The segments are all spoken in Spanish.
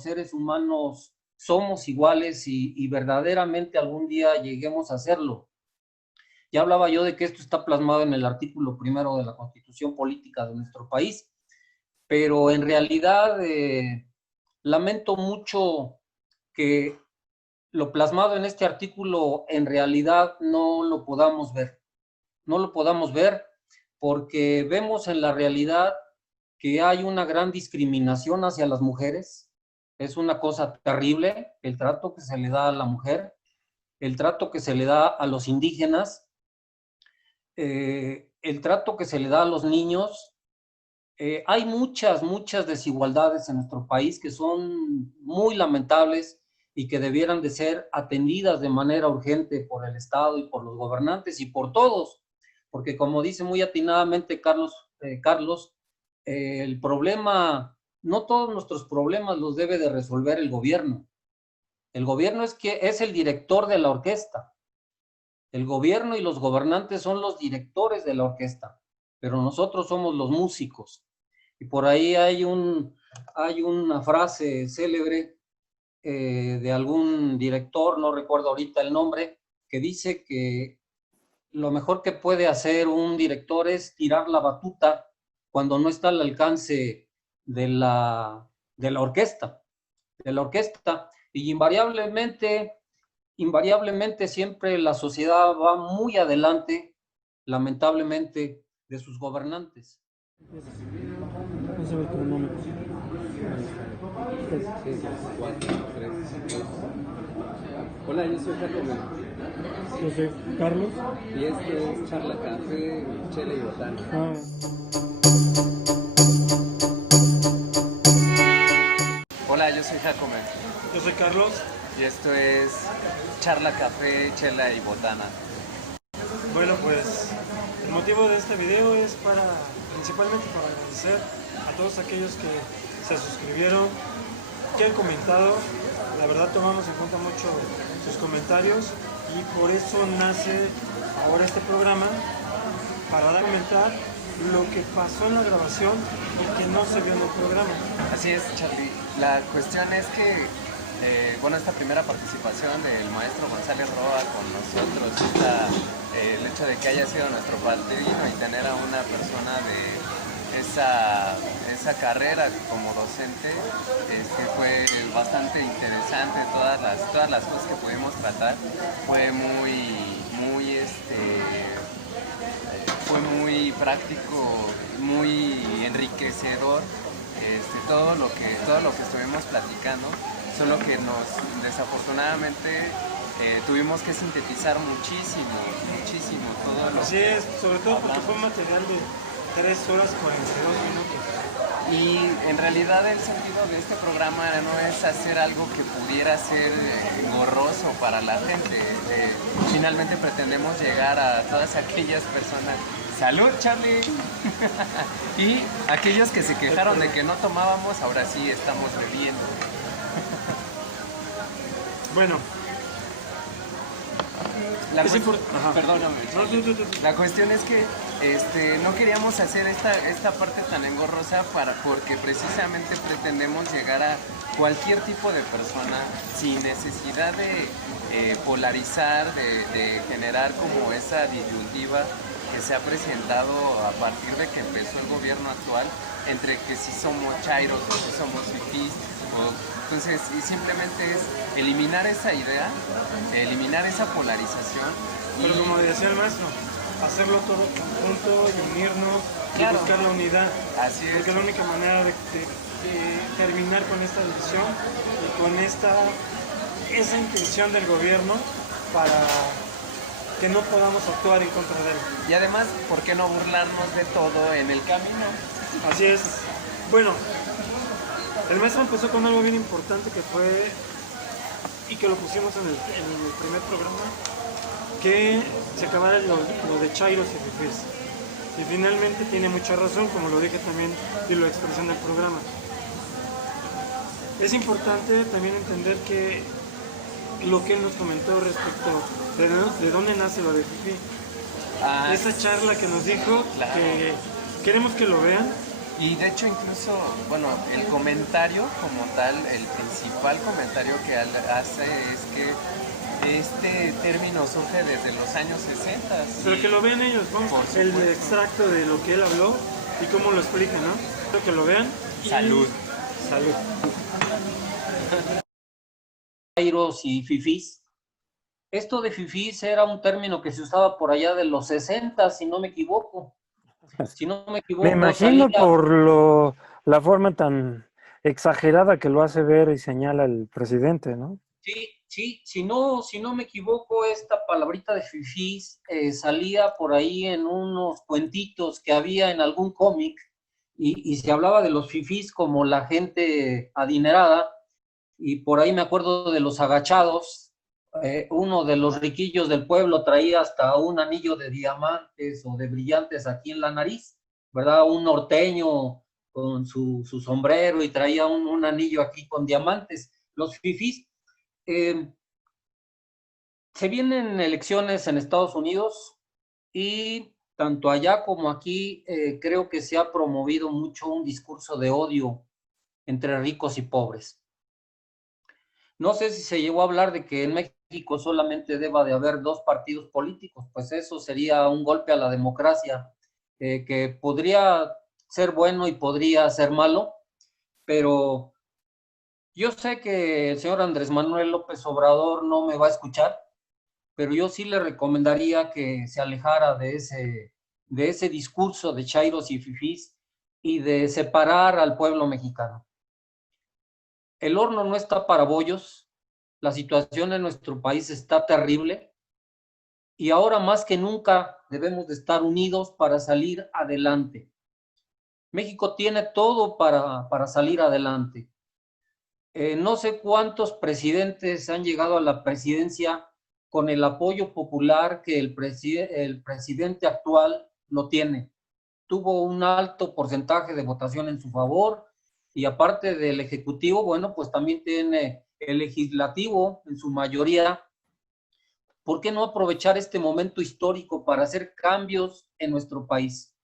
los seres humanos somos iguales y verdaderamente algún día lleguemos a hacerlo. Ya hablaba yo de que esto está plasmado en el artículo 1 de la Constitución Política de nuestro país, pero en realidad lamento mucho que lo plasmado en este artículo en realidad no lo podamos ver. No lo podamos ver porque vemos en la realidad que hay una gran discriminación hacia las mujeres. Es una cosa terrible el trato que se le da a la mujer, el trato que se le da a los indígenas, el trato que se le da a los niños. Hay muchas desigualdades en nuestro país que son muy lamentables y que debieran de ser atendidas de manera urgente por el Estado y por los gobernantes y por todos, porque como dice muy atinadamente Carlos, el problema, no todos nuestros problemas los debe de resolver el gobierno. El gobierno es el director de la orquesta. El gobierno y los gobernantes son los directores de la orquesta, pero nosotros somos los músicos. Y por ahí hay una frase célebre de algún director, no recuerdo ahorita el nombre, que dice que lo mejor que puede hacer un director es tirar la batuta cuando no está al alcance de la orquesta, y invariablemente siempre la sociedad va muy adelante, lamentablemente, de sus gobernantes. Vamos a ver cronómetro. 3, 4, 3, 2. Hola, yo soy Jacobo. Yo soy Carlos. Y esto es Charla Café, Chela y Botana. Hola, yo soy Jacobo. Yo soy Carlos. Y esto es Charla Café, Chela y Botana. Bueno, pues el motivo de este video es principalmente para agradecer a todos aquellos que se suscribieron, que han comentado. La verdad tomamos en cuenta mucho sus comentarios y por eso nace ahora este programa, para documentar lo que pasó en la grabación y que no se vio en el programa. Así es, Charlie. La cuestión es que esta primera participación del maestro González Roa con nosotros, el hecho de que haya sido nuestro padrino y tener a una persona de esa carrera como docente, fue bastante interesante. Todas las cosas que pudimos tratar fue muy práctico, muy enriquecedor. Todo lo que estuvimos platicando, solo que desafortunadamente tuvimos que sintetizar muchísimo todo lo Así que es, sobre todo porque fue material de 3 horas 42 minutos. Y en realidad el sentido de este programa no es hacer algo que pudiera ser engorroso para la gente. Finalmente pretendemos llegar a todas aquellas personas. ¡Salud, Charlie! Y aquellos que se quejaron de que no tomábamos, ahora sí estamos bebiendo. Bueno, perdóname. La cuestión es que no queríamos hacer esta parte tan engorrosa porque precisamente pretendemos llegar a cualquier tipo de persona sin necesidad de polarizar, de generar como esa disyuntiva que se ha presentado a partir de que empezó el gobierno actual, entre que si somos chairos o si somos fifís. Entonces, simplemente es eliminar esa idea, eliminar esa polarización. Pero como decía el maestro, hacerlo todo conjunto y unirnos, claro, y buscar la unidad. Así es. Porque es la única manera de terminar con esta división y con esa intención del gobierno para que no podamos actuar en contra de él. Y además, ¿por qué no burlarnos de todo en el camino? Así es. Bueno, el maestro empezó con algo bien importante que fue, y que lo pusimos en el primer programa, que se acabara lo de chairos y fifís. Y finalmente tiene mucha razón, como lo dije también y lo expresé en el programa. Es importante también entender que lo que él nos comentó respecto de dónde nace lo de fifí. Esa charla que nos dijo, claro, que queremos que lo vean Y de hecho incluso, bueno, el comentario como tal, el principal comentario que hace es que este término surge desde los años 60. Pero que lo vean ellos, vamos a hacer el extracto de lo que él habló y cómo lo explica, ¿no? Quiero que lo vean. Salud. Salud. Chairos y fifís. Esto de fifís era un término que se usaba por allá de los 60, si no me equivoco. Si no me equivoco, Me imagino por la forma tan exagerada que lo hace ver y señala el presidente, ¿no? Sí, si no me equivoco, esta palabrita de fifís salía por ahí en unos cuentitos que había en algún cómic y se hablaba de los fifís como la gente adinerada, y por ahí me acuerdo de los agachados. Uno de los riquillos del pueblo traía hasta un anillo de diamantes o de brillantes aquí en la nariz, ¿verdad? Un norteño con su sombrero y traía un anillo aquí con diamantes. Los fifís. Se vienen elecciones en Estados Unidos y tanto allá como aquí creo que se ha promovido mucho un discurso de odio entre ricos y pobres. No sé si se llegó a hablar de que en México solamente deba de haber dos partidos políticos, pues eso sería un golpe a la democracia, que podría ser bueno y podría ser malo, pero yo sé que el señor Andrés Manuel López Obrador no me va a escuchar, pero yo sí le recomendaría que se alejara de ese discurso de chairos y fifís y de separar al pueblo mexicano. El horno no está para bollos, la situación en nuestro país está terrible y ahora más que nunca debemos de estar unidos para salir adelante. México tiene todo para salir adelante. No sé cuántos presidentes han llegado a la presidencia con el apoyo popular que el presidente actual lo tiene. Tuvo un alto porcentaje de votación en su favor y aparte del ejecutivo, bueno, pues también tiene el legislativo en su mayoría. ¿Por qué no aprovechar este momento histórico para hacer cambios en nuestro país?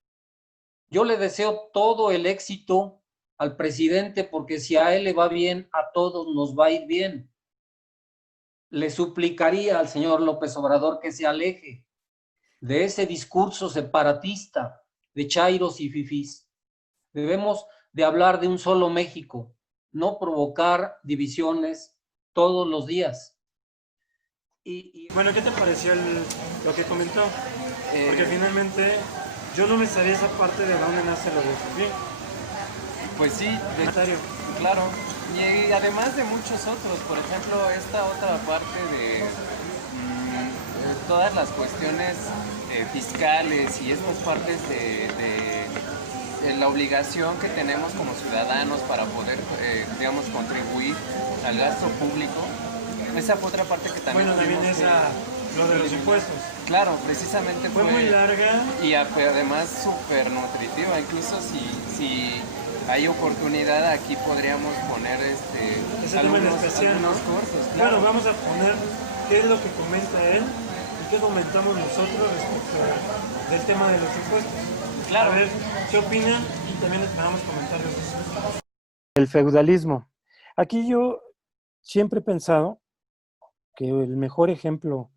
Yo le deseo todo el éxito al presidente porque si a él le va bien, a todos nos va a ir bien. Le suplicaría al señor López Obrador que se aleje de ese discurso separatista de chairos y fifís. Debemos de hablar de un solo México, no provocar divisiones todos los días. Bueno, ¿qué te pareció lo que comentó? Porque finalmente yo no me sabía esa parte de dónde nace lo de fifí. Pues sí, claro. Y además de muchos otros, por ejemplo, esta otra parte de todas las cuestiones fiscales y estas partes de la obligación que tenemos como ciudadanos para poder, digamos, contribuir al gasto público. Esa fue otra parte que también... Bueno, también lo de los impuestos. Claro, precisamente fue muy larga. Y además súper nutritiva, incluso si hay oportunidad aquí podríamos poner ese tema en especial, ¿no? Cursos, claro. Bueno, vamos a poner qué es lo que comenta él y qué comentamos nosotros respecto del tema de los impuestos. Claro. A ver, ¿qué opinan? Y también esperamos comentarios de eso. El feudalismo. Aquí yo siempre he pensado que el mejor ejemplo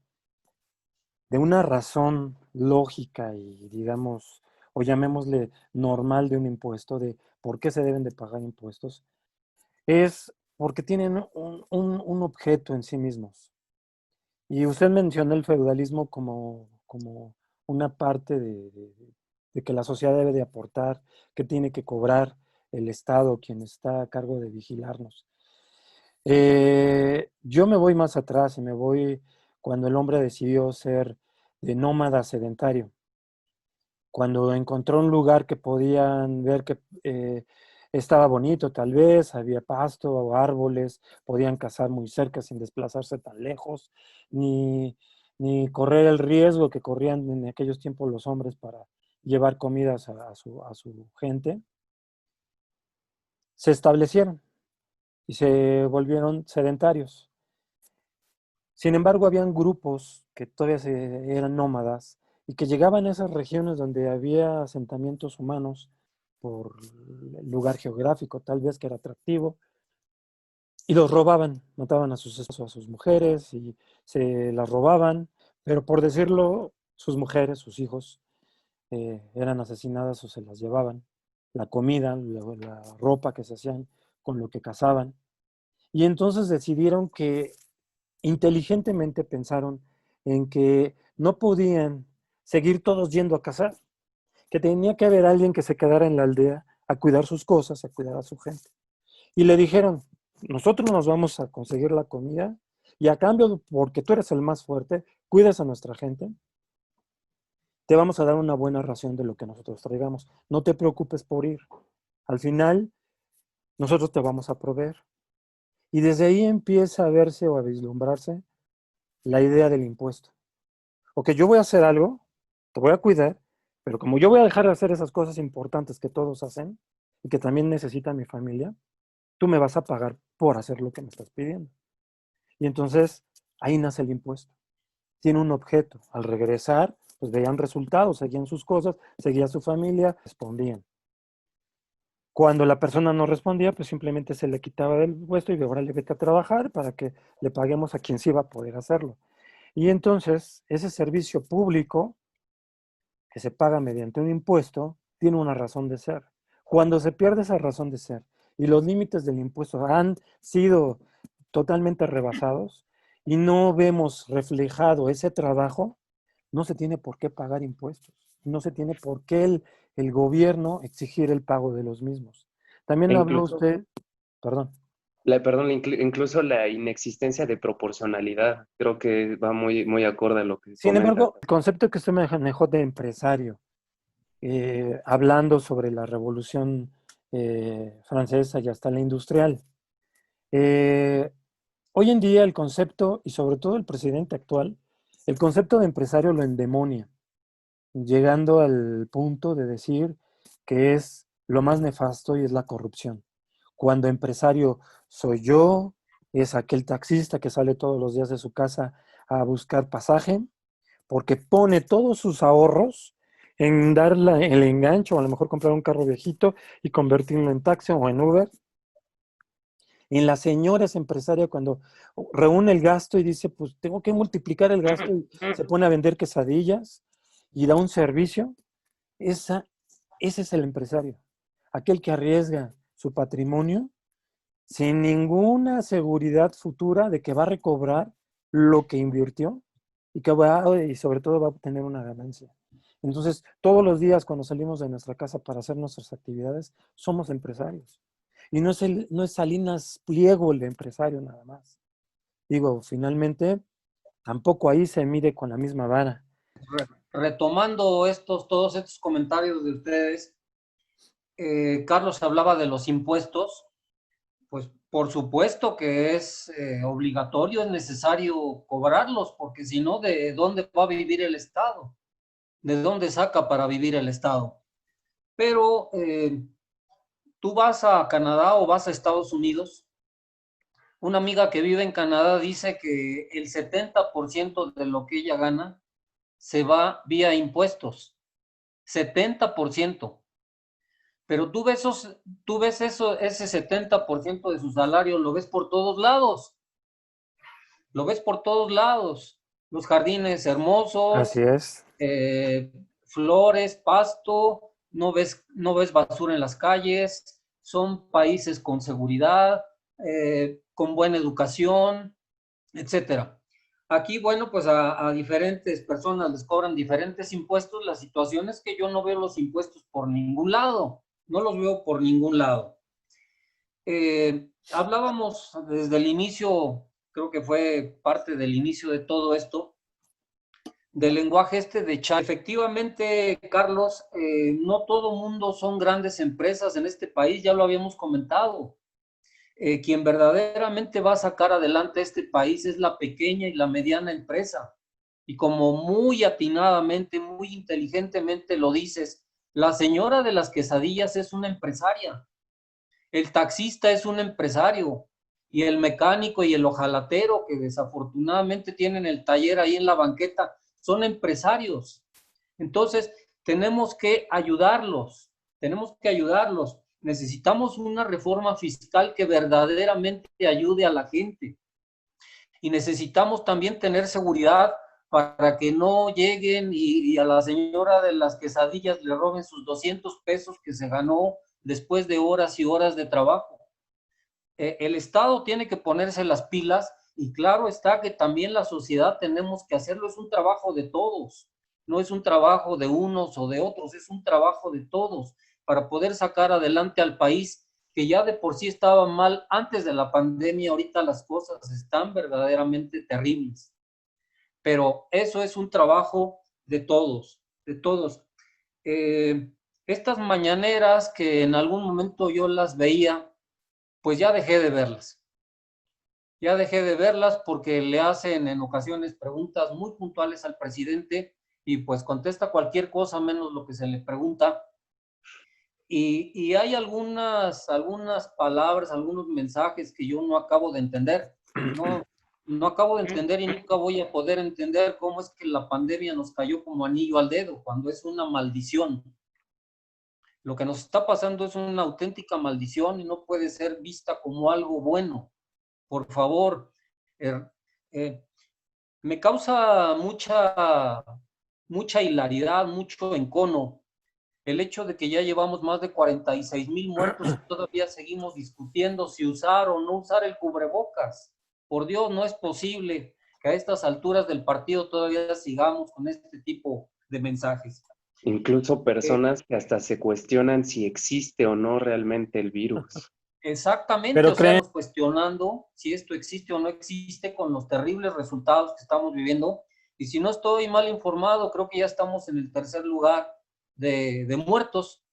de una razón lógica y, digamos, o llamémosle normal de un impuesto, de por qué se deben de pagar impuestos, es porque tienen un objeto en sí mismos. Y usted mencionó el feudalismo como una parte de que la sociedad debe de aportar, que tiene que cobrar el Estado, quien está a cargo de vigilarnos. Yo me voy más atrás y me voy cuando el hombre decidió ser de nómada sedentario. Cuando encontró un lugar que podían ver que estaba bonito tal vez, había pasto o árboles, podían cazar muy cerca sin desplazarse tan lejos, ni correr el riesgo que corrían en aquellos tiempos los hombres para llevar comidas a su gente, se establecieron y se volvieron sedentarios. Sin embargo, habían grupos que todavía eran nómadas y que llegaban a esas regiones donde había asentamientos humanos por el lugar geográfico, tal vez que era atractivo, y los robaban, mataban a sus esposos, a sus mujeres, y se las robaban, pero por decirlo, sus mujeres, sus hijos, eran asesinadas o se las llevaban, la comida, la ropa que se hacían con lo que cazaban. Y entonces decidieron que inteligentemente pensaron en que no podían seguir todos yendo a cazar, que tenía que haber alguien que se quedara en la aldea a cuidar sus cosas, a cuidar a su gente. Y le dijeron, nosotros nos vamos a conseguir la comida y a cambio, porque tú eres el más fuerte, cuidas a nuestra gente, te vamos a dar una buena ración de lo que nosotros traigamos. No te preocupes por ir. Al final, nosotros te vamos a proveer. Y desde ahí empieza a verse o a vislumbrarse la idea del impuesto. Ok, yo voy a hacer algo, te voy a cuidar, pero como yo voy a dejar de hacer esas cosas importantes que todos hacen y que también necesita mi familia, tú me vas a pagar por hacer lo que me estás pidiendo. Y entonces ahí nace el impuesto. Tiene un objeto. Al regresar, pues veían resultados, seguían sus cosas, seguía su familia, respondían. Cuando la persona no respondía, pues simplemente se le quitaba del puesto y ahora le vete a trabajar para que le paguemos a quien sí va a poder hacerlo. Y entonces ese servicio público que se paga mediante un impuesto tiene una razón de ser. Cuando se pierde esa razón de ser y los límites del impuesto han sido totalmente rebasados y no vemos reflejado ese trabajo, no se tiene por qué pagar impuestos, no se tiene por qué el gobierno exigir el pago de los mismos. También E habló incluso, usted, perdón. incluso la inexistencia de proporcionalidad, creo que va muy, muy acorde a lo que Sin comenta. embargo, el concepto que usted me manejó de empresario, hablando sobre la revolución francesa y hasta la industrial, hoy en día el concepto, y sobre todo el presidente actual, el concepto de empresario lo endemonia, llegando al punto de decir que es lo más nefasto y es la corrupción. Cuando empresario soy yo, es aquel taxista que sale todos los días de su casa a buscar pasaje, porque pone todos sus ahorros en dar el enganche o a lo mejor comprar un carro viejito y convertirlo en taxi o en Uber. En la señora es empresaria cuando reúne el gasto y dice, pues tengo que multiplicar el gasto y se pone a vender quesadillas y da un servicio. Ese es el empresario, aquel que arriesga su patrimonio sin ninguna seguridad futura de que va a recobrar lo que invirtió y que y sobre todo va a obtener una ganancia. Entonces, todos los días cuando salimos de nuestra casa para hacer nuestras actividades, somos empresarios. Y no es Salinas Pliego el empresario nada más. Digo, finalmente, tampoco ahí se mide con la misma vara. Retomando todos estos comentarios de ustedes, Carlos hablaba de los impuestos. Pues por supuesto que es obligatorio, es necesario cobrarlos, porque si no, ¿de dónde va a vivir el Estado? ¿De dónde saca para vivir el Estado? Pero tú vas a Canadá o vas a Estados Unidos. Una amiga que vive en Canadá dice que el 70% de lo que ella gana se va vía impuestos. 70%. Pero tú ves ese 70% de su salario, lo ves por todos lados. Lo ves por todos lados. Los jardines hermosos, Así es. Flores, pasto, no ves basura en las calles, son países con seguridad, con buena educación, etcétera. Aquí, bueno, pues a diferentes personas les cobran diferentes impuestos. La situación es que yo no veo los impuestos por ningún lado, no los veo por ningún lado. Hablábamos desde el inicio, creo que fue parte del inicio de todo esto, del lenguaje de chat. Efectivamente, Carlos, no todo mundo son grandes empresas en este país, ya lo habíamos comentado. Quien verdaderamente va a sacar adelante este país es la pequeña y la mediana empresa. Y como muy atinadamente, muy inteligentemente lo dices, la señora de las quesadillas es una empresaria, el taxista es un empresario, y el mecánico y el hojalatero que desafortunadamente tienen el taller ahí en la banqueta son empresarios. Entonces, tenemos que ayudarlos. tenemos que ayudarlos. Necesitamos una reforma fiscal que verdaderamente ayude a la gente. Y necesitamos también tener seguridad para que no lleguen y a la señora de las quesadillas le roben sus 200 pesos que se ganó después de horas y horas de trabajo. El Estado tiene que ponerse las pilas y claro está que también la sociedad tenemos que hacerlo. Es un trabajo de todos, no es un trabajo de unos o de otros, es un trabajo de todos para poder sacar adelante al país, que ya de por sí estaba mal antes de la pandemia. Ahorita las cosas están verdaderamente terribles. Pero eso es un trabajo de todos, de todos. Estas mañaneras que en algún momento yo las veía, pues ya dejé de verlas. Ya dejé de verlas porque le hacen en ocasiones preguntas muy puntuales al presidente y pues contesta cualquier cosa menos lo que se le pregunta. Y hay algunas palabras, algunos mensajes que yo no acabo de entender. No acabo de entender y nunca voy a poder entender cómo es que la pandemia nos cayó como anillo al dedo, cuando es una maldición. Lo que nos está pasando es una auténtica maldición y no puede ser vista como algo bueno. Por favor, me causa mucha hilaridad, mucho encono el hecho de que ya llevamos más de 46,000 muertos y todavía seguimos discutiendo si usar o no usar el cubrebocas. Por Dios, no es posible que a estas alturas del partido todavía sigamos con este tipo de mensajes. Incluso personas que hasta se cuestionan si existe o no realmente el virus. Exactamente, Pero estamos cuestionando si esto existe o no existe con los terribles resultados que estamos viviendo. Y si no estoy mal informado, creo que ya estamos en el tercer lugar de muertos.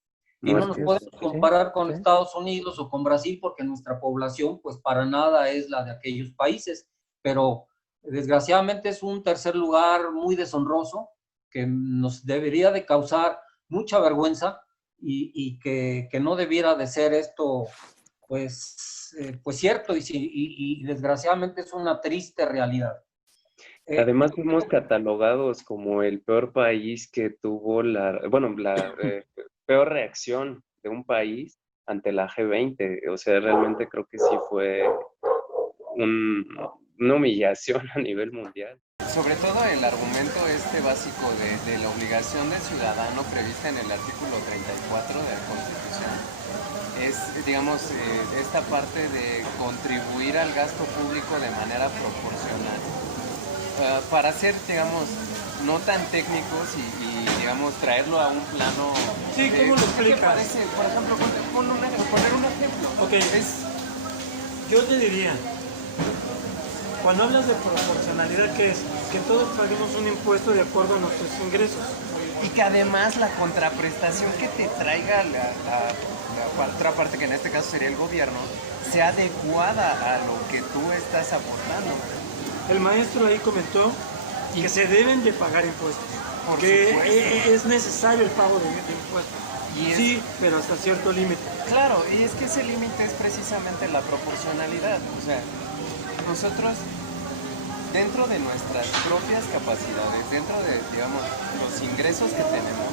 Y no nos podemos comparar con Estados Unidos o con Brasil porque nuestra población pues para nada es la de aquellos países. Pero desgraciadamente es un tercer lugar muy deshonroso que nos debería de causar mucha vergüenza y que no debiera de ser esto pues cierto y desgraciadamente es una triste realidad. Además fuimos catalogados como el peor país que tuvo la peor reacción de un país ante la G20. O sea, realmente creo que sí fue una humillación a nivel mundial. Sobre todo el argumento básico de la obligación del ciudadano prevista en el artículo 34 de la Constitución es, digamos, esta parte de contribuir al gasto público de manera proporcional. Para ser, digamos, no tan técnicos y digamos, traerlo a un plano... Sí, ¿cómo lo explicas? ¿Qué parece? Por ejemplo, poner un ejemplo. Ok, yo te diría, cuando hablas de proporcionalidad, ¿qué es? Que todos paguemos un impuesto de acuerdo a nuestros ingresos. Y que además la contraprestación que te traiga la otra parte, que en este caso sería el gobierno, sea adecuada a lo que tú estás aportando. El maestro ahí comentó que se deben de pagar impuestos, que es necesario el pago de impuestos. Sí, pero hasta cierto límite. Claro, y es que ese límite es precisamente la proporcionalidad. O sea, nosotros, dentro de nuestras propias capacidades, dentro de, digamos, los ingresos que tenemos,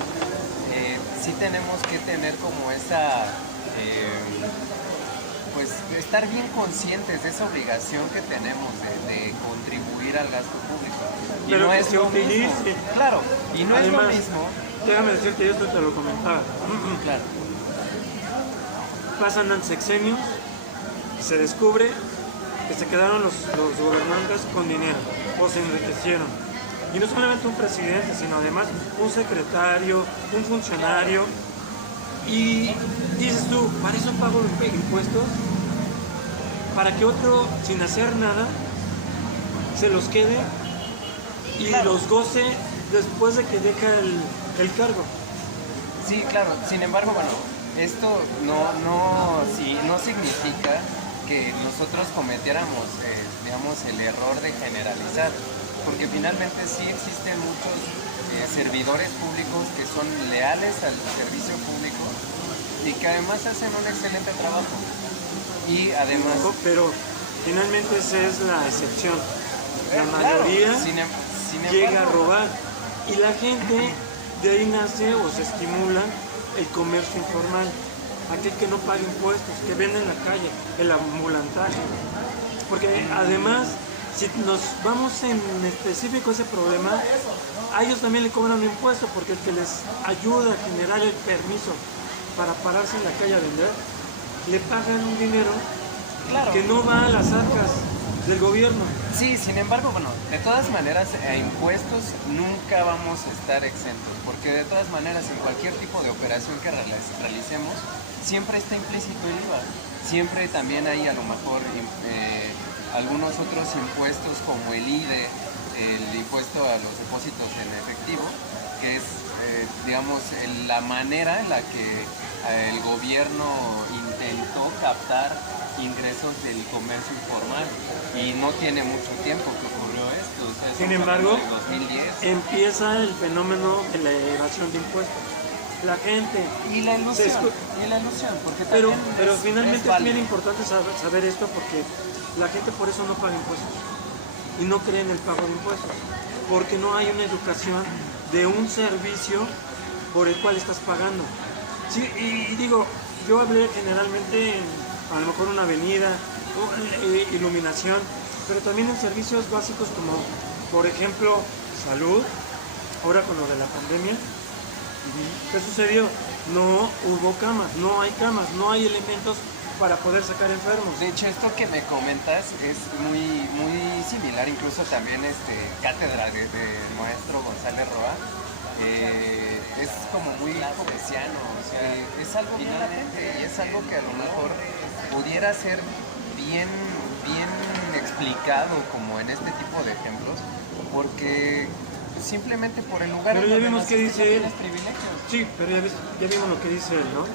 sí tenemos que tener como esa... pues estar bien conscientes de esa obligación que tenemos de contribuir al gasto público. Y pero no es lo mismo. Claro, y no además, es lo mismo. Déjame decirte, esto te lo comentaba. Claro. Pasan sexenios y se descubre que se quedaron los gobernantes con dinero o se enriquecieron. Y no solamente un presidente, sino además un secretario, un funcionario. Y dices tú, ¿para eso pago impuestos? Para que otro, sin hacer nada, se los quede y los goce después de que deja el cargo. Sí, claro. Sin embargo, bueno, esto no significa que nosotros cometiéramos, digamos, el error de generalizar, porque finalmente sí existen muchos servidores públicos que son leales al servicio público y que además hacen un excelente trabajo. Y además... Pero finalmente esa es la excepción. La mayoría llega a robar y la gente de ahí nace o se estimula el comercio informal, aquel que no paga impuestos, que vende en la calle, el ambulantaje. Porque además, si nos vamos en específico a ese problema, a ellos también le cobran un impuesto, porque el que les ayuda a generar el permiso para pararse en la calle a vender, le pagan un dinero Claro. que no va a las arcas del gobierno. Sí, sin embargo, bueno, de todas maneras, a impuestos nunca vamos a estar exentos, porque de todas maneras, en cualquier tipo de operación que realicemos, siempre está implícito el IVA. Siempre también hay a lo mejor algunos otros impuestos como el IDE, el impuesto a los depósitos en efectivo, que es, digamos, la manera en la que el gobierno intentó captar ingresos del comercio informal, y no tiene mucho tiempo que ocurrió esto. O sea, Sin embargo, en 2010. empieza el fenómeno de la evasión de impuestos. La gente... Y la ilusión, porque Pero también finalmente es válido. bien importante saber esto, porque la gente por eso no paga impuestos y no cree en el pago de impuestos, porque no hay una educación de un servicio por el cual estás pagando. Sí, y digo, yo hablé generalmente en a lo mejor una avenida, iluminación, pero también en servicios básicos como, por ejemplo, salud. Ahora con lo de la pandemia, ¿qué sucedió? No hubo camas, no hay elementos para poder sacar enfermos. De hecho, esto que me comentas es muy, muy similar, incluso también cátedra de maestro González Roa. Es como muy caucasiano, o sea, es algo bien latente y es algo que a lo mejor pudiera ser bien explicado como en este tipo de ejemplos, porque simplemente por el lugar pero en ya donde vimos que naciste dice no él. tienes privilegios. Sí, pero ya vimos lo que dice él, ¿no?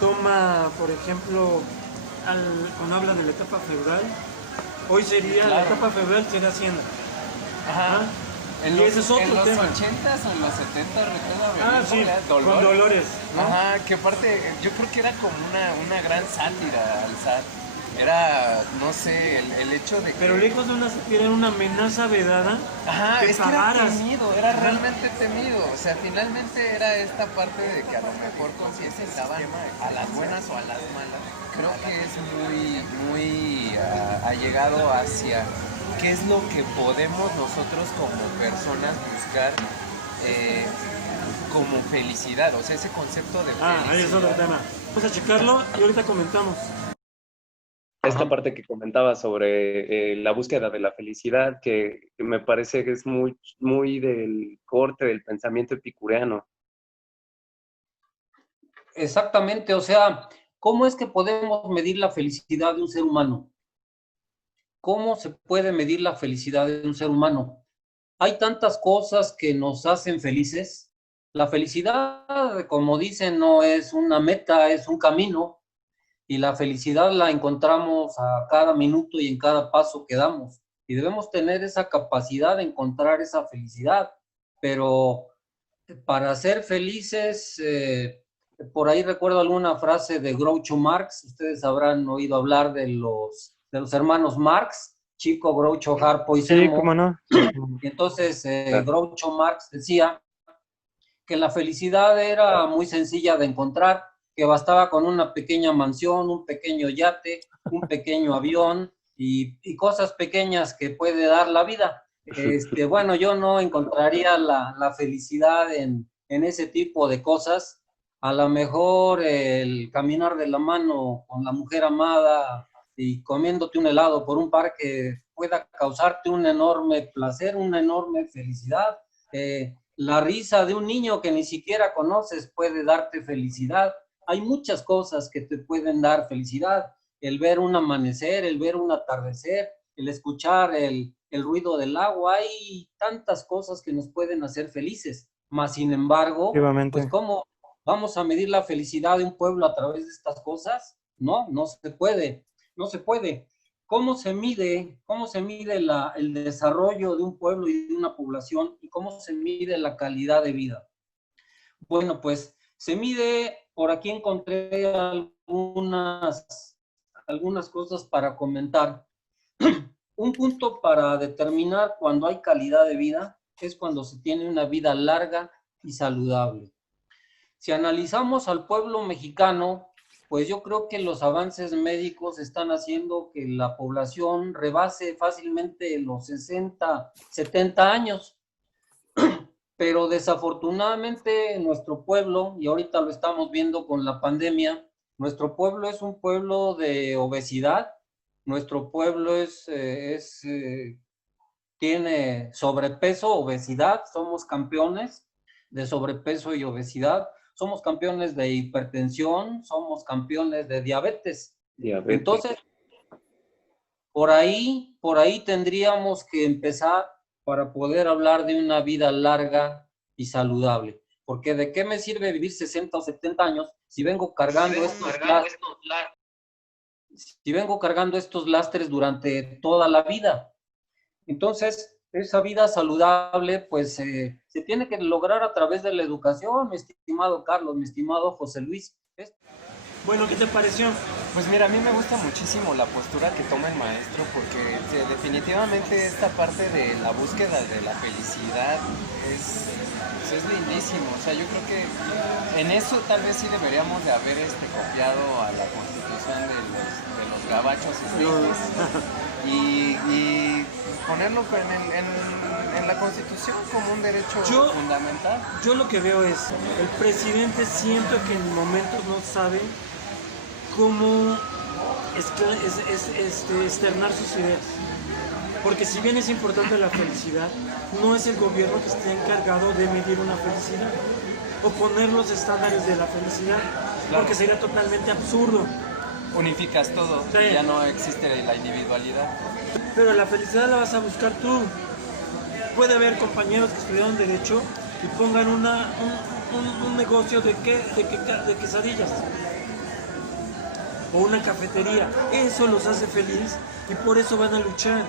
Toma, por ejemplo, cuando habla de la etapa feudal, hoy sería, la etapa feudal sería Hacienda. Ajá. Y ese es otro en los tema. 80s o en los 70s recuerdo Sí, Dolores. con Dolores, ¿no? Ajá, que aparte yo creo que era como una gran sátira al SAT. Era, no sé, el hecho de que... Pero lejos de era una amenaza vedada. Ajá, que es que era pagaras. temido, era realmente temido. O sea, finalmente era esta parte de que a lo mejor concientizaban a las buenas o a las malas. Creo que es muy allegado hacia qué es lo que podemos nosotros como personas buscar como felicidad. O sea, ese concepto de felicidad. Ahí es otro tema. Vamos a checarlo y ahorita comentamos. Esta parte que comentaba sobre la búsqueda de la felicidad, que me parece que es muy del corte del pensamiento epicureano. Exactamente, o sea, ¿cómo es que podemos medir la felicidad de un ser humano? ¿Cómo se puede medir la felicidad de un ser humano? Hay tantas cosas que nos hacen felices. La felicidad, como dicen, no es una meta, es un camino. Y la felicidad la encontramos a cada minuto y en cada paso que damos. Y debemos tener esa capacidad de encontrar esa felicidad. Pero para ser felices, por ahí recuerdo alguna frase de Groucho Marx. Ustedes habrán oído hablar de los hermanos Marx, Chico, Groucho, Harpo y Sí, Semo. cómo no. Y entonces Groucho Marx decía que la felicidad era muy sencilla de encontrar, que bastaba con una pequeña mansión, un pequeño yate, un pequeño avión y cosas pequeñas que puede dar la vida. Bueno, yo no encontraría la felicidad en ese tipo de cosas. A lo mejor el caminar de la mano con la mujer amada y comiéndote un helado por un parque pueda causarte un enorme placer, una enorme felicidad. La risa de un niño que ni siquiera conoces puede darte felicidad. Hay muchas cosas que te pueden dar felicidad. El ver un amanecer, el ver un atardecer, el escuchar el ruido del agua. Hay tantas cosas que nos pueden hacer felices. Mas, sin embargo, pues ¿cómo vamos a medir la felicidad de un pueblo a través de estas cosas? No, no se puede. No se puede. ¿Cómo se mide el desarrollo de un pueblo y de una población y cómo se mide la calidad de vida? Bueno, pues se mide, por aquí encontré algunas cosas para comentar. Un punto para determinar cuando hay calidad de vida es cuando se tiene una vida larga y saludable. Si analizamos al pueblo mexicano, pues yo creo que los avances médicos están haciendo que la población rebase fácilmente los 60, 70 años. Pero desafortunadamente nuestro pueblo, y ahorita lo estamos viendo con la pandemia, nuestro pueblo es un pueblo de obesidad, nuestro pueblo tiene sobrepeso, obesidad, somos campeones de sobrepeso y obesidad, somos campeones de hipertensión, somos campeones de diabetes. Entonces, por ahí tendríamos que empezar para poder hablar de una vida larga y saludable. Porque ¿de qué me sirve vivir 60 o 70 años si vengo cargando estos lastres durante toda la vida? Entonces, esa vida saludable, pues, se tiene que lograr a través de la educación, mi estimado Carlos, mi estimado José Luis. Bueno, ¿qué te pareció? Pues mira, a mí me gusta muchísimo la postura que toma el maestro, porque definitivamente esta parte de la búsqueda de la felicidad es lindísimo. O sea, yo creo que en eso tal vez sí deberíamos de haber copiado a la Constitución de los gabachos y ponerlo en la Constitución como un derecho fundamental. Yo lo que veo es, el presidente siento que en momentos no sabe cómo externar sus ideas. Porque si bien es importante la felicidad, no es el gobierno que esté encargado de medir una felicidad o poner los estándares de la felicidad, porque sería totalmente absurdo. Unificas todo, sí. Ya no existe la individualidad. Pero la felicidad la vas a buscar tú. Puede haber compañeros que estudiaron Derecho y pongan un negocio de quesadillas o una cafetería. Eso los hace feliz y por eso van a luchar.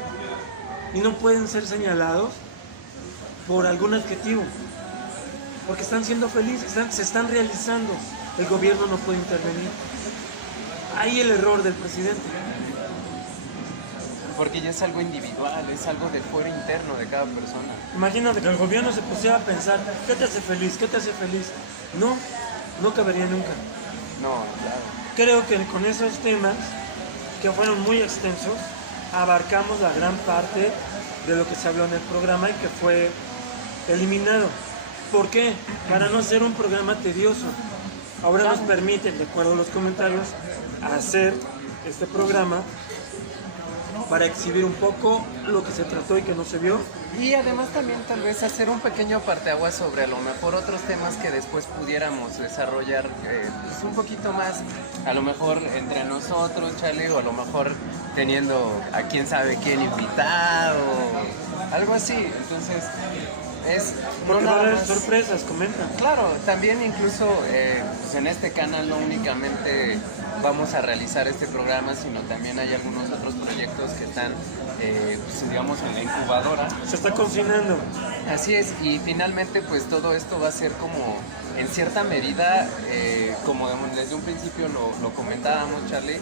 Y no pueden ser señalados por algún adjetivo, porque están siendo felices, se están realizando. El gobierno no puede intervenir. Ahí el error del presidente. Porque ya es algo individual, es algo del fuero interno de cada persona. Imagínate que el gobierno se pusiera a pensar, ¿qué te hace feliz? ¿Qué te hace feliz? No cabería nunca. No, claro. Creo que con esos temas, que fueron muy extensos, abarcamos la gran parte de lo que se habló en el programa y que fue eliminado. ¿Por qué? Para no hacer un programa tedioso. Ahora nos permiten, de acuerdo a los comentarios, hacer este programa para exhibir un poco lo que se trató y que no se vio. Y además también tal vez hacer un pequeño parteaguas sobre a lo mejor otros temas que después pudiéramos desarrollar pues un poquito más, a lo mejor entre nosotros, Chale, o a lo mejor teniendo a quién sabe quién invitado, algo así. Entonces porque no va a haber sorpresas, comenta. Claro, también incluso pues en este canal no únicamente vamos a realizar este programa, sino también hay algunos otros proyectos que están, pues, digamos, en la incubadora. Se está cocinando. Así es, y finalmente pues todo esto va a ser como, en cierta medida, como desde un principio lo comentábamos, Charlie,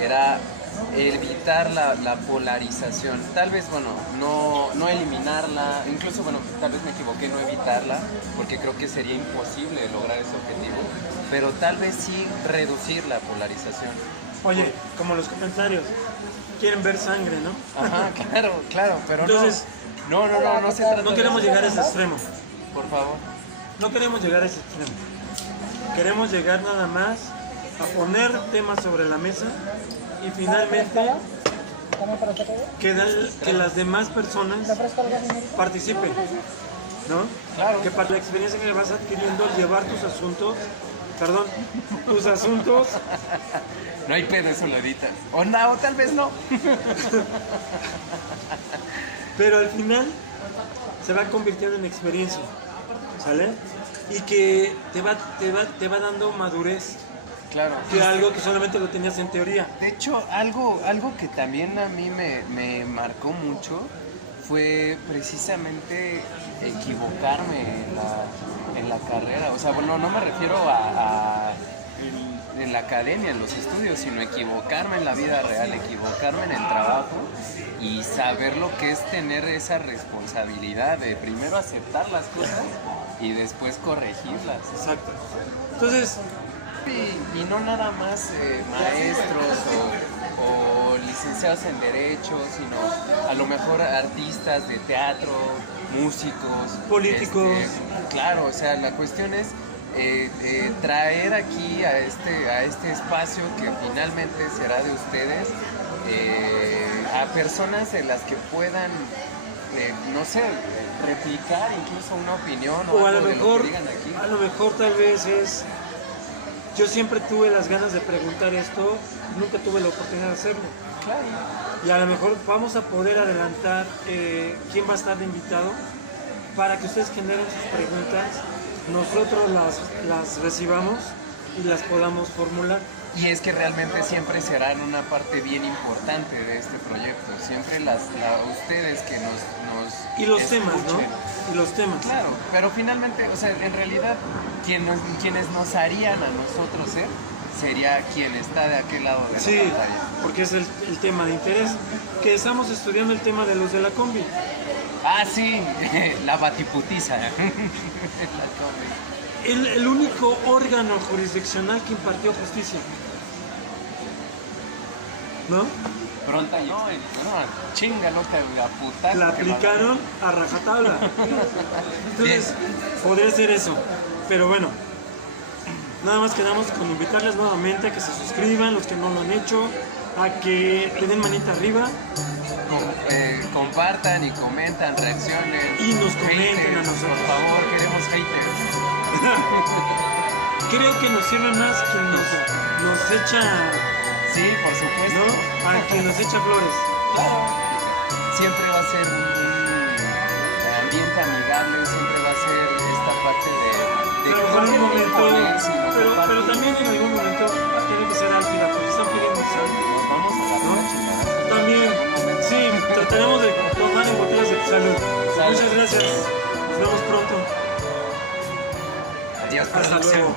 era evitar la polarización. Tal vez, bueno, no eliminarla, incluso, bueno, tal vez me equivoqué, no evitarla, porque creo que sería imposible lograr ese objetivo, pero tal vez sí reducir la polarización. Oye, como los comentarios, quieren ver sangre, ¿no? Ajá, claro, pero entonces, no se trata. No queremos llegar a ese extremo. Por favor. No queremos llegar a ese extremo. Queremos llegar nada más a poner temas sobre la mesa y finalmente que las demás personas participen, ¿no? Claro. Que para la experiencia que vas adquiriendo al llevar tus asuntos, no hay pedo, eso lo editas. O no, o tal vez no. Pero al final se va convirtiendo en experiencia, ¿sale? Y que te va dando madurez. Claro. Que algo que solamente lo tenías en teoría. De hecho, algo que también a mí me marcó mucho fue precisamente equivocarme en la carrera. O sea, bueno, no me refiero en la academia, en los estudios, sino equivocarme en la vida real, equivocarme en el trabajo y saber lo que es tener esa responsabilidad de primero aceptar las cosas y después corregirlas. Exacto. Entonces, Y no nada más maestros o licenciados en Derecho, sino a lo mejor artistas de teatro, músicos, políticos. Claro, o sea, la cuestión es traer aquí a este espacio que finalmente será de ustedes, a personas en las que puedan, no sé, replicar incluso una opinión o a algo lo de mejor, lo que digan aquí. a lo mejor tal vez es, yo siempre tuve las ganas de preguntar esto, nunca tuve la oportunidad de hacerlo. Claro. Y a lo mejor vamos a poder adelantar quién va a estar de invitado para que ustedes generen sus preguntas, nosotros las recibamos y las podamos formular. Y es que realmente siempre serán una parte bien importante de este proyecto. Siempre ustedes que nos Y los escuchen. temas, ¿no? Y los temas. Claro, pero finalmente, o sea, en realidad, quienes nos harían a nosotros ser, sería quien está de aquel lado de la Sí, pantalla. porque es el tema de interés. Que estamos estudiando el tema de los de la combi. Ah, sí, la batiputiza. La combi. El único órgano jurisdiccional que impartió justicia. ¿No? Pronta y no, chinga loca, la puta. La aplicaron a rajatabla. Entonces, podría ser eso. Pero bueno, nada más quedamos con invitarles nuevamente a que se suscriban, los que no lo han hecho, a que le den manita arriba. Compartan y comentan, reaccionen. Y nos comenten haters, a nosotros. Por favor, queremos haters. Creo que nos sirve más quien nos echa, Sí, por supuesto. ¿no? A quien nos echa flores. Claro. Siempre va a ser un ambiente amigable, siempre va a ser esta parte de Pero en un momento, imponencia, pero también en algún momento tiene que ser álgida porque están pidiendo sal. nos vamos a la ¿No? chingada. También, sí, trataremos de tomar en botellas de salud. Muchas gracias. Nos vemos pronto. Adiós, Hasta producción. luego.